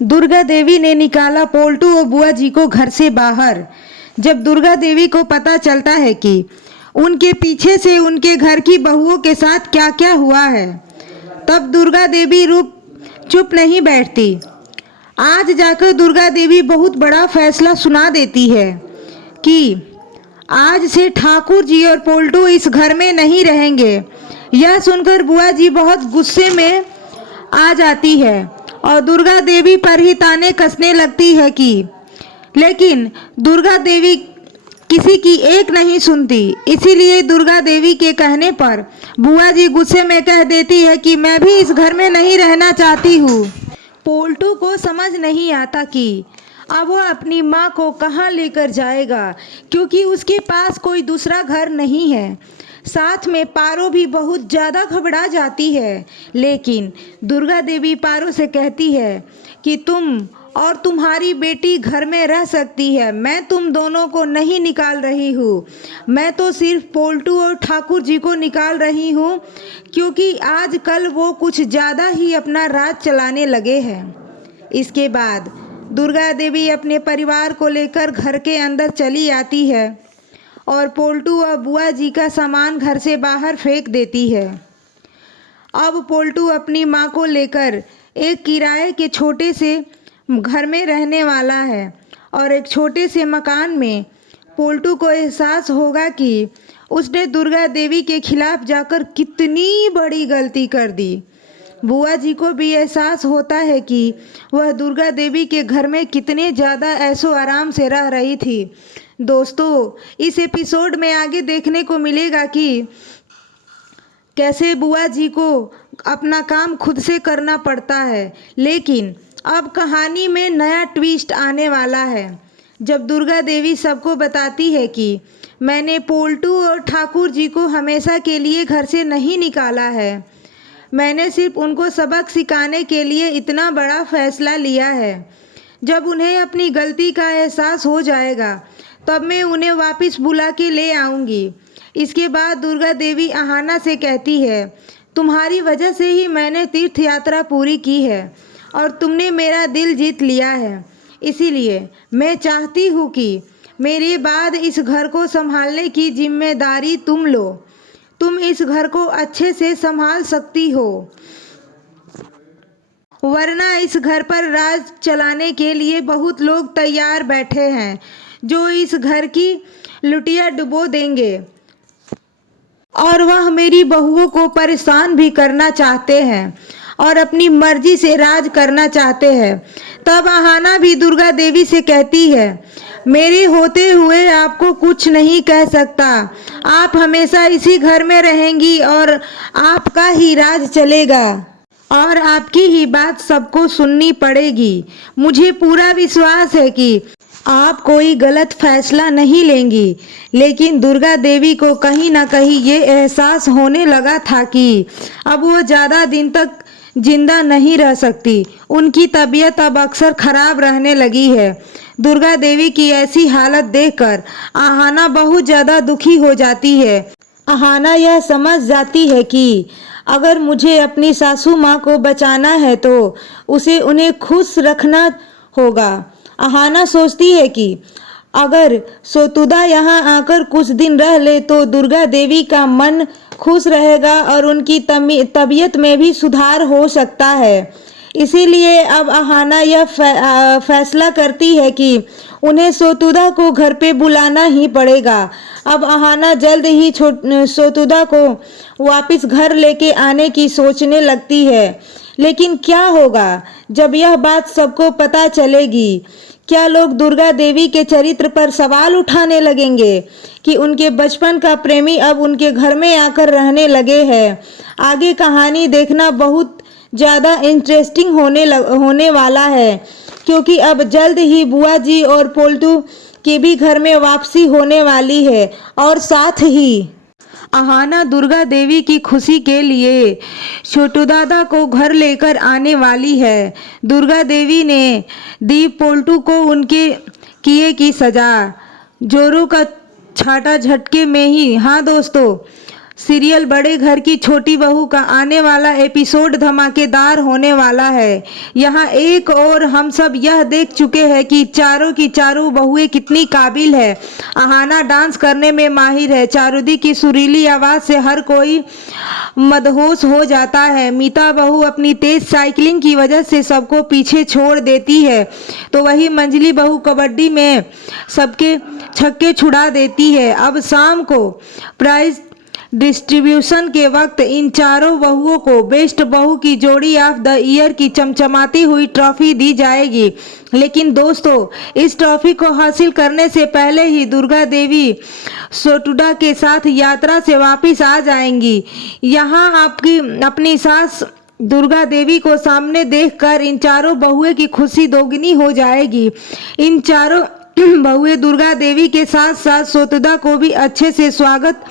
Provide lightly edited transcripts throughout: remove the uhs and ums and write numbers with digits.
दुर्गा देवी ने निकाला पोल्टू और बुआ जी को घर से बाहर। जब दुर्गा देवी को पता चलता है कि उनके पीछे से उनके घर की बहुओं के साथ क्या क्या हुआ है, तब दुर्गा देवी चुप नहीं बैठती। आज जाकर दुर्गा देवी बहुत बड़ा फैसला सुना देती है कि आज से ठाकुर जी और पोल्टू इस घर में नहीं रहेंगे। यह सुनकर बुआ जी बहुत गुस्से में आ जाती है और दुर्गा देवी पर ही ताने कसने लगती है लेकिन दुर्गा देवी किसी की एक नहीं सुनती। इसीलिए दुर्गा देवी के कहने पर बुआ जी गुस्से में कह देती है कि मैं भी इस घर में नहीं रहना चाहती हूँ। पोल्टू को समझ नहीं आता कि अब वह अपनी माँ को कहाँ लेकर जाएगा, क्योंकि उसके पास कोई दूसरा घर नहीं है। साथ में पारो भी बहुत ज़्यादा घबरा जाती है, लेकिन दुर्गा देवी पारो से कहती है कि तुम और तुम्हारी बेटी घर में रह सकती है, मैं तुम दोनों को नहीं निकाल रही हूँ। मैं तो सिर्फ पोल्टू और ठाकुर जी को निकाल रही हूँ, क्योंकि आजकल वो कुछ ज़्यादा ही अपना राज चलाने लगे हैं। इसके बाद दुर्गा देवी अपने परिवार को लेकर घर के अंदर चली आती है और पोल्टू और बुआ जी का सामान घर से बाहर फेंक देती है। अब पोल्टू अपनी माँ को लेकर एक किराए के छोटे से घर में रहने वाला है और एक छोटे से मकान में पोल्टू को एहसास होगा कि उसने दुर्गा देवी के खिलाफ जाकर कितनी बड़ी गलती कर दी। बुआ जी को भी एहसास होता है कि वह दुर्गा देवी के घर में कितने ज़्यादा ऐशो आराम से रह रही थी। दोस्तों, इस एपिसोड में आगे देखने को मिलेगा कि कैसे बुआ जी को अपना काम खुद से करना पड़ता है। लेकिन अब कहानी में नया ट्विस्ट आने वाला है, जब दुर्गा देवी सबको बताती है कि मैंने पोल्टू और ठाकुर जी को हमेशा के लिए घर से नहीं निकाला है, मैंने सिर्फ उनको सबक सिखाने के लिए इतना बड़ा फैसला लिया है। जब उन्हें अपनी गलती का एहसास हो जाएगा तब मैं उन्हें वापस बुला के ले आऊँगी। इसके बाद दुर्गा देवी आहाना से कहती है, तुम्हारी वजह से ही मैंने तीर्थ यात्रा पूरी की है और तुमने मेरा दिल जीत लिया है। इसीलिए मैं चाहती हूँ कि मेरे बाद इस घर को संभालने की जिम्मेदारी तुम लो। तुम इस घर को अच्छे से संभाल सकती हो, वरना इस घर पर राज चलाने के लिए बहुत लोग तैयार बैठे हैं जो इस घर की लुटिया डुबो देंगे और वह मेरी बहुओं को परेशान भी करना चाहते हैं और अपनी मर्जी से राज करना चाहते हैं। तब आहाना भी दुर्गा देवी से कहती है, मेरे होते हुए आपको कुछ नहीं कह सकता। आप हमेशा इसी घर में रहेंगी और आपका ही राज चलेगा और आपकी ही बात सबको सुननी पड़ेगी। मुझे पूरा विश्वास है कि आप कोई गलत फैसला नहीं लेंगी। लेकिन दुर्गा देवी को कहीं ना कहीं ये एहसास होने लगा था कि अब वो ज़्यादा दिन तक जिंदा नहीं रह सकती। उनकी तबीयत अब अक्सर खराब रहने लगी है। दुर्गा देवी की ऐसी हालत देखकर आहाना बहुत ज़्यादा दुखी हो जाती है। आहाना यह समझ जाती है कि अगर मुझे अपनी सासू माँ को बचाना है तो उसे उन्हें खुश रखना होगा। आहाना सोचती है कि अगर सोतुदा यहाँ आकर कुछ दिन रह ले तो दुर्गा देवी का मन खुश रहेगा और उनकी तबीयत में भी सुधार हो सकता है। इसीलिए अब आहाना यह फैसला करती है कि उन्हें सोतुदा को घर पे बुलाना ही पड़ेगा। अब आहाना जल्द ही सोतुदा को वापस घर लेके आने की सोचने लगती है। लेकिन क्या होगा जब यह बात सबको पता चलेगी? क्या लोग दुर्गा देवी के चरित्र पर सवाल उठाने लगेंगे कि उनके बचपन का प्रेमी अब उनके घर में आकर रहने लगे हैं? आगे कहानी देखना बहुत ज़्यादा इंटरेस्टिंग होने वाला है, क्योंकि अब जल्द ही बुआ जी और पोल्टू की भी घर में वापसी होने वाली है और साथ ही आहाना दुर्गा देवी की खुशी के लिए छोटू दादा को घर लेकर आने वाली है। दुर्गा देवी ने दी पोल्टू को उनके किए की सजा। जोरू का छाटा झटके में ही, हाँ दोस्तों, सीरियल बड़े घर की छोटी बहू का आने वाला एपिसोड धमाकेदार होने वाला है। यहाँ एक और हम सब यह देख चुके हैं कि चारों की चारों बहुएं कितनी काबिल है। अहाना डांस करने में माहिर है। चारुदी की सुरीली आवाज से हर कोई मदहोश हो जाता है। मीता बहू अपनी तेज साइकिलिंग की वजह से सबको पीछे छोड़ देती है, तो वही मंजली बहू कबड्डी में सबके छक्के छुड़ा देती है। अब शाम को प्राइज डिस्ट्रीब्यूशन के वक्त इन चारों बहुओं को बेस्ट बहू की जोड़ी ऑफ द ईयर की चमचमाती हुई ट्रॉफी दी जाएगी। लेकिन दोस्तों, इस ट्रॉफी को हासिल करने से पहले ही दुर्गा देवी सोटुडा के साथ यात्रा से वापस आ जाएंगी। यहाँ आपकी अपनी सास दुर्गा देवी को सामने देखकर इन चारों बहुएं की खुशी दोगुनी हो जाएगी। इन चारों बहुएं दुर्गा देवी के साथ साथ सोटुडा को भी अच्छे से स्वागत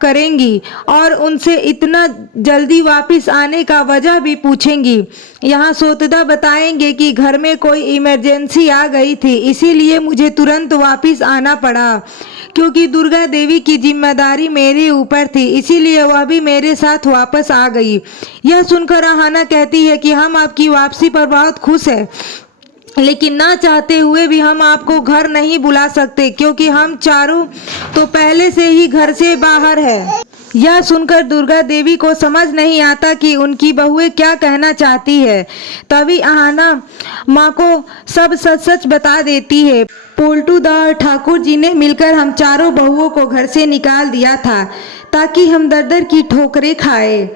करेंगी और उनसे इतना जल्दी वापस आने का वजह भी पूछेंगी। यहाँ सोतदा बताएंगे कि घर में कोई इमरजेंसी आ गई थी, इसीलिए मुझे तुरंत वापस आना पड़ा, क्योंकि दुर्गा देवी की जिम्मेदारी मेरे ऊपर थी, इसीलिए वह भी मेरे साथ वापस आ गई। यह सुनकर अहाना कहती है कि हम आपकी वापसी पर बहुत खुश हैं, लेकिन ना चाहते हुए भी हम आपको घर नहीं बुला सकते, क्योंकि हम चारों तो पहले से ही घर से बाहर है। यह सुनकर दुर्गा देवी को समझ नहीं आता कि उनकी बहुएं क्या कहना चाहती है। तभी अहाना माँ को सब सच सच बता देती है। पोल्टू दा और ठाकुर जी ने मिलकर हम चारों बहुओं को घर से निकाल दिया था ताकि हम दर दर की ठोकरें खाए।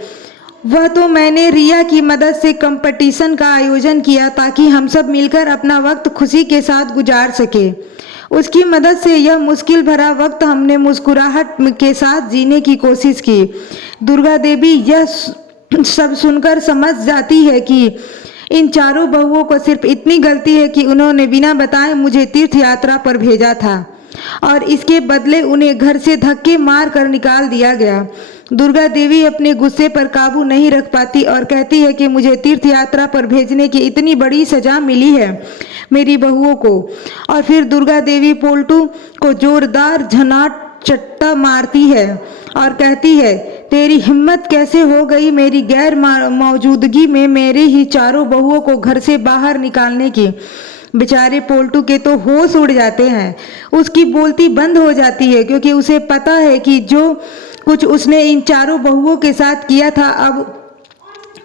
वह तो मैंने रिया की मदद से कंपटीशन का आयोजन किया ताकि हम सब मिलकर अपना वक्त खुशी के साथ गुजार सके। उसकी मदद से यह मुश्किल भरा वक्त हमने मुस्कुराहट के साथ जीने की कोशिश की। दुर्गा देवी यह सब सुनकर समझ जाती है कि इन चारों बहुओं को सिर्फ इतनी गलती है कि उन्होंने बिना बताए मुझे तीर्थ यात्रा पर भेजा था और इसके बदले उन्हें घर से धक्के मार कर निकाल दिया गया। दुर्गा देवी अपने गुस्से पर काबू नहीं रख पाती और कहती है कि मुझे तीर्थ यात्रा पर भेजने की इतनी बड़ी सजा मिली है मेरी बहुओं को। और फिर दुर्गा देवी पोल्टू को जोरदार झनाट चट्टा मारती है और कहती है, तेरी हिम्मत कैसे हो गई मेरी गैर मौजूदगी में मेरे ही चारों बहुओं को घर से बाहर निकालने की। बेचारे पोल्टू के तो होश उड़ जाते हैं। उसकी बोलती बंद हो जाती है, क्योंकि उसे पता है कि जो कुछ उसने इन चारों बहुओं के साथ किया था अब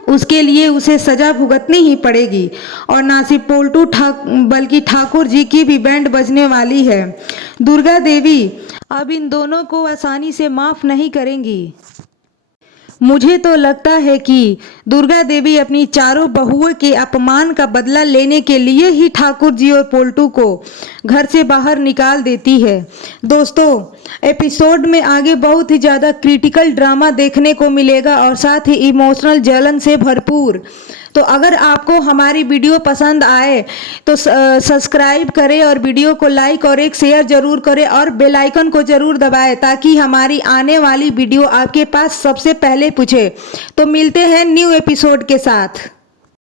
उसके लिए उसे सजा भुगतनी ही पड़ेगी। और ना सिर्फ पोल्टू बल्कि ठाकुर जी की भी बैंड बजने वाली है। दुर्गा देवी अब इन दोनों को आसानी से माफ नहीं करेंगी। मुझे तो लगता है कि दुर्गा देवी अपनी चारों बहुओं के अपमान का बदला लेने के लिए ही ठाकुर जी और पोल्टू को घर से बाहर निकाल देती है। दोस्तों, एपिसोड में आगे बहुत ही ज़्यादा क्रिटिकल ड्रामा देखने को मिलेगा और साथ ही इमोशनल जलन से भरपूर। तो अगर आपको हमारी वीडियो पसंद आए तो सब्सक्राइब करें और वीडियो को लाइक और एक शेयर जरूर करें और बेल आइकन को जरूर दबाएं ताकि हमारी आने वाली वीडियो आपके पास सबसे पहले पूछे। तो मिलते हैं न्यू एपिसोड के साथ।